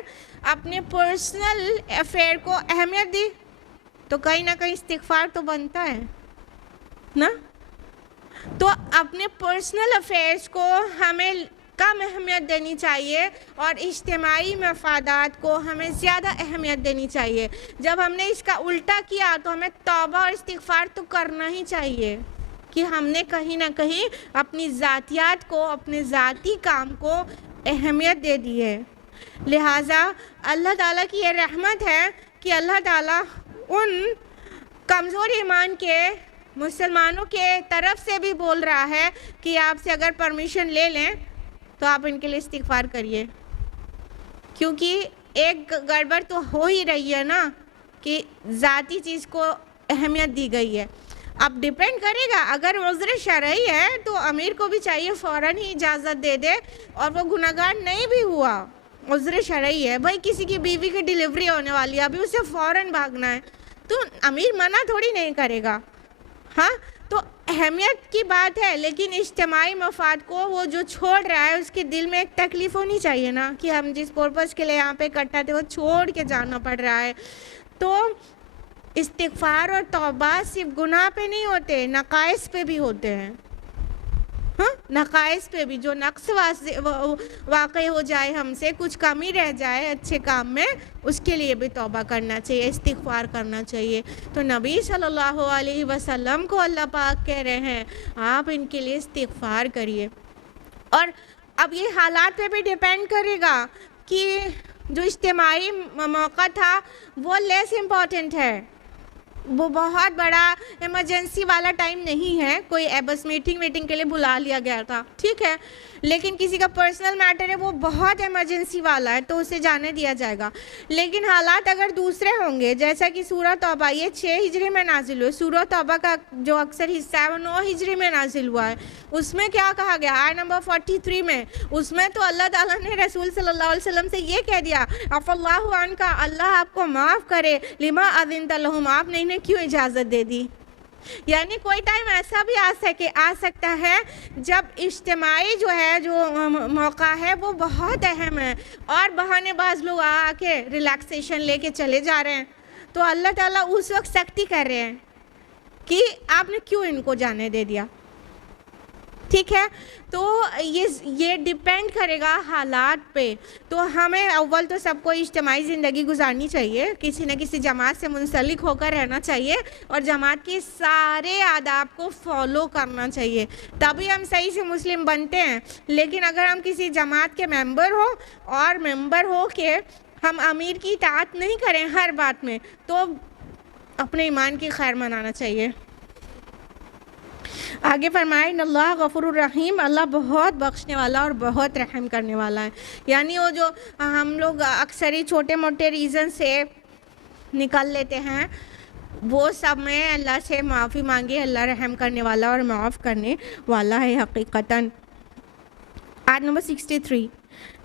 اپنے پرسنل افیئر کو اہمیت دی، تو کہیں نہ کہیں استغفار تو بنتا ہے نا. تو اپنے پرسنل افیئرس کو ہمیں کم اہمیت دینی چاہیے اور اجتماعی مفادات کو ہمیں زیادہ اہمیت دینی چاہیے. جب ہم نے اس کا الٹا کیا تو ہمیں توبہ اور استغفار تو کرنا ہی چاہیے کہ ہم نے کہیں نہ کہیں اپنی ذاتیات کو، اپنے ذاتی کام کو اہمیت دے دی ہے. لہٰذا اللہ تعالیٰ کی یہ رحمت ہے کہ اللہ تعالیٰ ان کمزور ایمان کے مسلمانوں کے طرف سے بھی بول رہا ہے کہ آپ سے اگر پرمیشن لے لیں تو آپ ان کے لیے استغفار کریے، کیونکہ ایک گڑبڑ تو ہو ہی رہی ہے نا کہ ذاتی چیز کو اہمیت دی گئی ہے. اب ڈیپینڈ کرے گا، اگر عذر شرعی ہے تو امیر کو بھی چاہیے فوراً ہی اجازت دے دے، اور وہ گناہگار نہیں بھی ہوا، عذر شرعی ہے، بھائی کسی کی بیوی کی ڈیلیوری ہونے والی ہے، ابھی اسے فوراً بھاگنا ہے تو امیر منع تھوڑی نہیں کرے گا. ہاں تو اہمیت کی بات ہے، لیکن اجتماعی مفاد کو وہ جو چھوڑ رہا ہے اس کے دل میں ایک تکلیف ہونی چاہیے نا کہ ہم جس پرپس کے لیے یہاں پہ اکٹھا تھے وہ چھوڑ کے جانا پڑ رہا ہے. تو استغفار اور توبہ صرف گناہ پہ نہیں ہوتے، نقائص پہ بھی ہوتے ہیں. ہاں نقائص پہ بھی، جو نقص واقع ہو جائے ہم سے، کچھ کمی رہ جائے اچھے کام میں، اس کے لیے بھی توبہ کرنا چاہیے، استغفار کرنا چاہیے. تو نبی صلی اللہ علیہ وسلم کو اللہ پاک کہہ رہے ہیں آپ ان کے لیے استغفار کریے. اور اب یہ حالات پہ بھی ڈیپینڈ کرے گا کہ جو اجتماعی موقع تھا وہ لیس امپورٹنٹ ہے، وہ بہت بڑا ایمرجنسی والا ٹائم نہیں ہے، کوئی بس میٹنگ کے لیے بلا لیا گیا تھا، ٹھیک ہے، لیکن کسی کا پرسنل میٹر ہے وہ بہت ایمرجنسی والا ہے تو اسے جانے دیا جائے گا. لیکن حالات اگر دوسرے ہوں گے، جیسا کہ سورہ توبہ یہ 6 ہجری میں نازل ہوئے، سورہ توبہ کا جو اکثر حصہ ہے وہ 9 ہجری میں نازل ہوا ہے، اس میں کیا کہا گیا آیت نمبر 43 میں، اس میں تو اللہ تعالیٰ نے رسول صلی اللہ علیہ وسلم سے یہ کہہ دیا عفا اللہ عنکا، اللہ آپ کو معاف کرے، لما اذنت لہم، آپ نے انہیں کیوں اجازت دے دی. یعنی کوئی ٹائم ایسا بھی آ سکتا ہے جب اجتماعی جو ہے جو موقع ہے وہ بہت اہم ہے اور بہانے باز لوگ آ کے ریلیکسیشن لے کے چلے جا رہے ہیں، تو اللہ تعالیٰ اس وقت سختی کر رہے ہیں کہ آپ نے کیوں ان کو جانے دے دیا. ٹھیک ہے، تو یہ ڈیپینڈ کرے گا حالات پہ. تو ہمیں اول تو سب کو اجتماعی زندگی گزارنی چاہیے، کسی نہ کسی جماعت سے منسلک ہو کر رہنا چاہیے اور جماعت کے سارے آداب کو فالو کرنا چاہیے، تبھی ہم صحیح سے مسلم بنتے ہیں. لیکن اگر ہم کسی جماعت کے ممبر ہو کے ہم امیر کی اطاعت نہیں کریں ہر بات میں، تو اپنے ایمان کی خیر منانا چاہیے. آگے فرمائے ان اللہ غفور الرحیم، اللہ بہت بخشنے والا اور بہت رحم کرنے والا ہے. یعنی وہ جو ہم لوگ اکثر ہی چھوٹے موٹے ریزن سے نکل لیتے ہیں وہ سب میں اللہ سے معافی مانگے، اللہ رحم کرنے والا اور معاف کرنے والا ہے حقیقتاً. آیت نمبر 63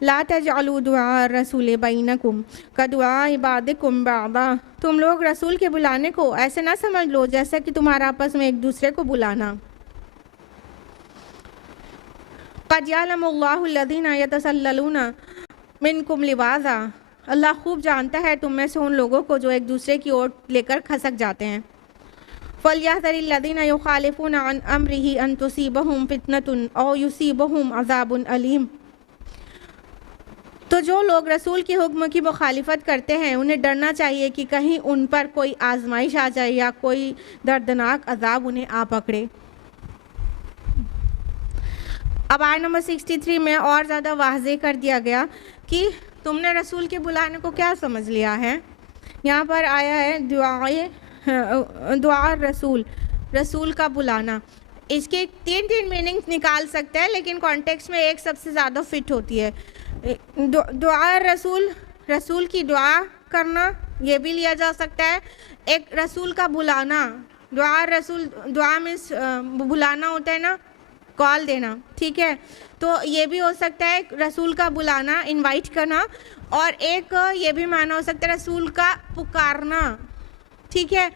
لا تجعلوا دعاء الرسول بینکم کدعاء بعضکم بعضا، تم لوگ رسول کے بلانے کو ایسے نہ سمجھ لو جیسا کہ تمہارا آپس میں ایک دوسرے کو بلانا. قد یعلم اللہ الذین یتسللون منکم لواذا، اللہ خوب جانتا ہے تم میں سے ان لوگوں کو جو ایک دوسرے کی اوٹ لے کر کھسک جاتے ہیں. فَلْيَحْذَرِ الَّذِينَ يُخَالِفُونَ عَنْ أَمْرِهِ أَن تُصِيبَهُمْ فِتْنَةٌ أَوْ يُصِيبَهُمْ عَذَابٌ أَلِيمٌ. تو جو لوگ رسول کے حکم کی مخالفت کرتے ہیں انہیں ڈرنا چاہیے کہ کہیں ان پر کوئی آزمائش آ جائے یا کوئی دردناک عذاب انہیں آ پکڑے. اب آیت نمبر 63 میں اور زیادہ واضح کر دیا گیا کہ تم نے رسول کے بلانے کو کیا سمجھ لیا ہے. یہاں پر آیا ہے دعا رسول کا بلانا. اس کے 3 میننگز نکال سکتے ہیں لیکن کانٹیکس میں ایک سب سے زیادہ فٹ ہوتی ہے. دعا رسول کی دعا کرنا یہ بھی لیا جا سکتا ہے. ایک رسول کا بلانا، دعا مینس بلانا ہوتا ہے نا، کال دینا، ٹھیک ہے. تو یہ بھی ہو سکتا ہے رسول کا بلانا، انوائٹ کرنا، اور ایک یہ بھی معنی ہو سکتا ہے رسول کا پکارنا، ٹھیک ہے،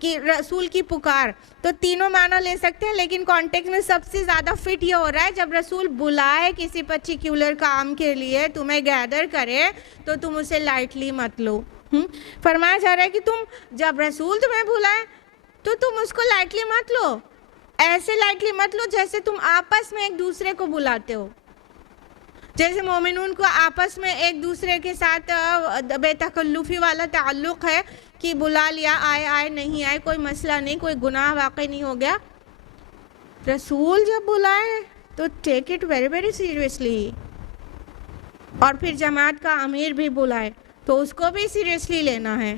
کہ رسول کی پکار. تو تینوں معنی لے سکتے ہیں، لیکن کانٹیکس میں سب سے زیادہ فٹ یہ ہو رہا ہے جب رسول بلائے کسی پرٹیکولر کام کے لیے، تمہیں گیدر کرے، تو تم اسے لائٹلی مت لو. فرمایا جا رہا ہے کہ تم جب رسول تمہیں بلائے تو تم اس کو لائٹلی مت لو، ایسے لائٹلی مت لو جیسے تم آپس میں ایک دوسرے کو بلاتے ہو. جیسے مومنون کو آپس میں ایک دوسرے کے ساتھ بے تکلفی والا تعلق ہے کہ بلا لیا، آئے نہیں آئے، کوئی مسئلہ نہیں، کوئی گناہ واقع نہیں ہو گیا. رسول جب بلائے تو take it very very seriously. اور پھر جماعت کا امیر بھی بلائے تو اس کو بھی سیریسلی لینا ہے.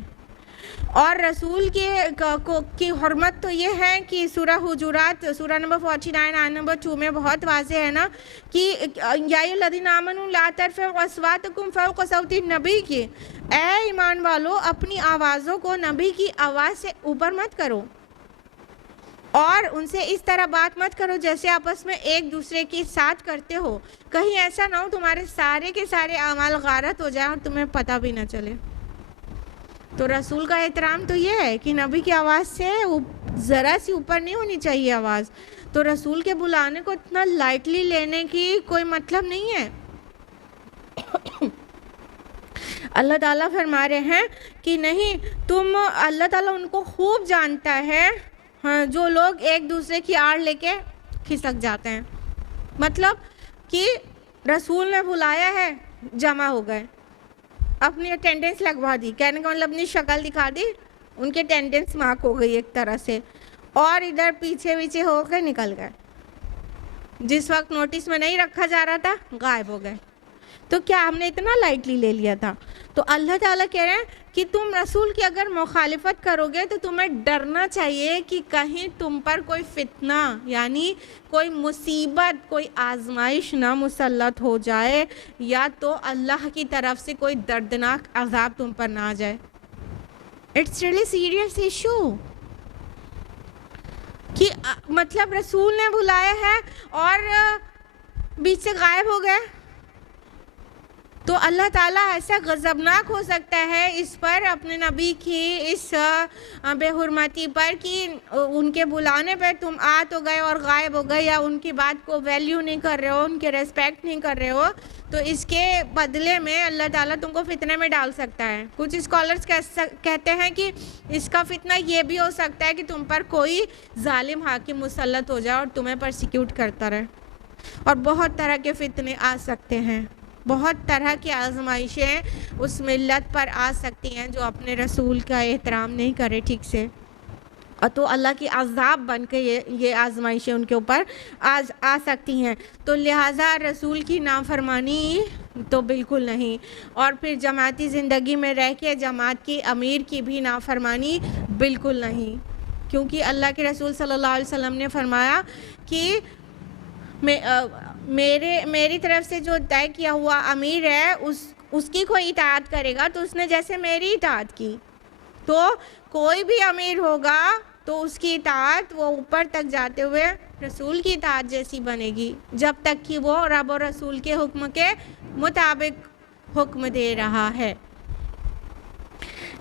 اور رسول کی حرمت تو یہ ہے کہ سورہ حجرات سورہ نمبر 49 آیت نمبر 2 میں بہت واضح ہے نا کہ یا ایھا الذین آمنوا لا ترفعوا اصواتکم فوق صوت النبی کی، اے ایمان والو اپنی آوازوں کو نبی کی آواز سے اوپر مت کرو، اور ان سے اس طرح بات مت کرو جیسے آپس میں ایک دوسرے کے ساتھ کرتے ہو، کہیں ایسا نہ ہو تمہارے سارے کے سارے اعمال غارت ہو جائیں اور تمہیں پتہ بھی نہ چلے. تو رسول کا احترام تو یہ ہے کہ نبی کی آواز سے ذرا سی اوپر نہیں ہونی چاہیے آواز. تو رسول کے بلانے کو اتنا لائٹلی لینے کی کوئی مطلب نہیں ہے. اللہ تعالیٰ فرما رہے ہیں کہ نہیں، تم اللہ تعالیٰ ان کو خوب جانتا ہے جو لوگ ایک دوسرے کی آڑ لے کے کھسک جاتے ہیں. مطلب کہ رسول نے بلایا ہے، جمع ہو گئے، اپنی اٹینڈنس لگوا دی، کہنے کا مطلب اپنی شکل دکھا دی، ان کی اٹینڈنس مارک ہو گئی ایک طرح سے، اور ادھر پیچھے ہو کے نکل گئے. جس وقت نوٹس میں نہیں رکھا جا رہا تھا غائب ہو گئے. تو کیا ہم نے اتنا لائٹلی لے لیا تھا؟ تو اللہ تعالیٰ کہہ رہے ہیں کہ تم رسول کی اگر مخالفت کرو گے تو تمہیں ڈرنا چاہیے کہ کہیں تم پر کوئی فتنہ، یعنی کوئی مصیبت، کوئی آزمائش نہ مسلط ہو جائے، یا تو اللہ کی طرف سے کوئی دردناک عذاب تم پر نہ آ جائے. اٹس ریئلی سیریس ایشو کہ مطلب رسول نے بلایا ہے اور بیچ سے غائب ہو گئے. تو اللہ تعالیٰ ایسا غضبناک ہو سکتا ہے اس پر، اپنے نبی کی اس بے حرمتی پر، کہ ان کے بلانے پر تم آ تو گئے اور غائب ہو گئے، یا ان کی بات کو ویلیو نہیں کر رہے ہو، ان کے ریسپیکٹ نہیں کر رہے ہو، تو اس کے بدلے میں اللہ تعالیٰ تم کو فتنے میں ڈال سکتا ہے. کچھ اسکالرز کہتے ہیں کہ اس کا فتنہ یہ بھی ہو سکتا ہے کہ تم پر کوئی ظالم حاکم مسلط ہو جائے اور تمہیں پرسیکیوٹ کرتا رہے. اور بہت طرح کے فتنے آ سکتے ہیں، بہت طرح کی آزمائشیں اس ملت پر آ سکتی ہیں جو اپنے رسول کا احترام نہیں کرے ٹھیک سے، اور تو اللہ کی عذاب بن کے یہ آزمائشیں ان کے اوپر آ سکتی ہیں. تو لہٰذا رسول کی نافرمانی تو بالکل نہیں، اور پھر جماعتی زندگی میں رہ کے جماعت کی امیر کی بھی نافرمانی بالکل نہیں، کیونکہ اللہ کے رسول صلی اللہ علیہ وسلم نے فرمایا کہ میری طرف سے جو طے کیا ہوا امیر ہے اس کی کوئی اطاعت کرے گا تو اس نے جیسے میری اطاعت کی. تو کوئی بھی امیر ہوگا تو اس کی اطاعت وہ اوپر تک جاتے ہوئے رسول کی اطاعت جیسی بنے گی، جب تک کہ وہ رب و رسول کے حکم کے مطابق حکم دے رہا ہے.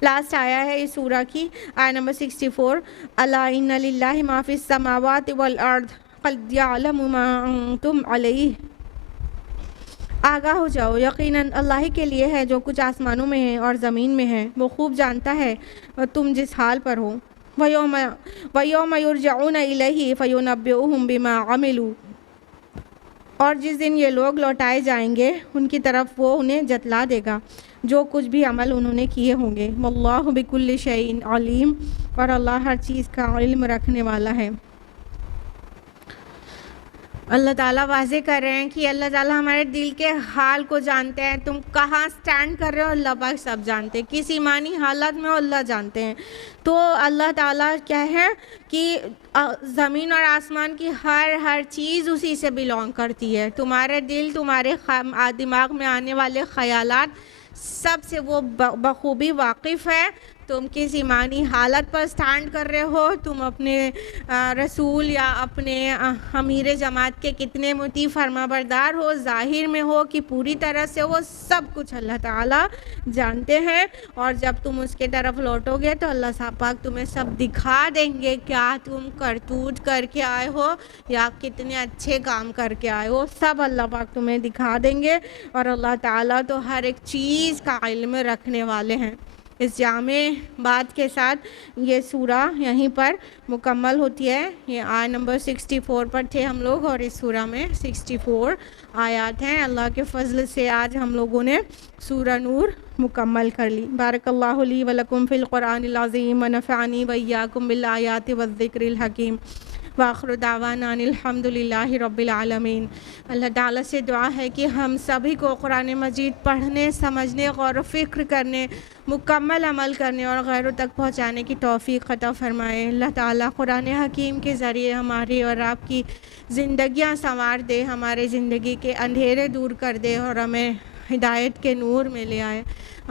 لاسٹ آیا ہے اس سورہ کی آیت نمبر 64، الا ان للہ ما فی السماوات والارض قد یعلم ما انتم علیہ. آگاہ ہو جاؤ، یقیناً اللہ کے لیے ہے جو کچھ آسمانوں میں ہے اور زمین میں ہے، وہ خوب جانتا ہے تم جس حال پر ہو. وَيَوْمَ يُرْجَعُونَ إِلَيْهِ فَيُنَبِّئُهُم بِمَا عَمِلُوا. اور جس دن یہ لوگ لوٹائے جائیں گے ان کی طرف وہ انہیں جتلا دے گا جو کچھ بھی عمل انہوں نے کیے ہوں گے. وَاللَّهُ بِكُلِّ شَيْءٍ عَلِيمٌ. اور اللہ ہر چیز کا علم رکھنے والا ہے. اللہ تعالیٰ واضح کر رہے ہیں کہ اللہ تعالیٰ ہمارے دل کے حال کو جانتے ہیں. تم کہاں سٹینڈ کر رہے ہو اللہ پاک سب جانتے ہیں، کس ایمانی حالت میں ہو اللہ جانتے ہیں. تو اللہ تعالیٰ کیا ہے کہ زمین اور آسمان کی ہر چیز اسی سے بلونگ کرتی ہے. تمہارے دل، تمہارے دماغ میں آنے والے خیالات سب سے وہ بخوبی واقف ہے. تم کس ایمانی حالت پر سٹینڈ کر رہے ہو، تم اپنے رسول یا اپنے امیر جماعت کے کتنے مطیع فرما بردار ہو، ظاہر میں ہو کہ پوری طرح سے، وہ سب کچھ اللہ تعالیٰ جانتے ہیں. اور جب تم اس کے طرف لوٹو گے تو اللہ صاحب پاک تمہیں سب دکھا دیں گے کیا تم کرتوت کر کے آئے ہو یا کتنے اچھے کام کر کے آئے ہو، سب اللہ پاک تمہیں دکھا دیں گے. اور اللہ تعالیٰ تو ہر ایک چیز کا علم رکھنے والے ہیں. اس جامع بات کے ساتھ یہ سورہ یہیں پر مکمل ہوتی ہے. یہ آیت نمبر 64 پر تھے ہم لوگ، اور اس سورہ میں 64 آیات ہیں. اللہ کے فضل سے آج ہم لوگوں نے سورہ نور مکمل کر لی. بارک اللہ لی ولکم فی القرآن العظیم ونفعنی وایاکم بالآیات والذکر الحکیم. وآخر دعوانا ان الحمد للہ رب العالمین. اللہ تعالیٰ سے دعا ہے کہ ہم سبھی کو قرآن مجید پڑھنے، سمجھنے، غور و فکر کرنے، مکمل عمل کرنے اور غیروں تک پہنچانے کی توفیق عطا فرمائے. اللہ تعالیٰ قرآن حکیم کے ذریعے ہماری اور آپ کی زندگیاں سنوار دے، ہمارے زندگی کے اندھیرے دور کر دے اور ہمیں ہدایت کے نور میں لے آئے.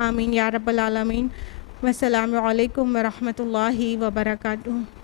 آمین یا رب العالمین. والسلام علیکم ورحمۃ اللہ وبرکاتہ.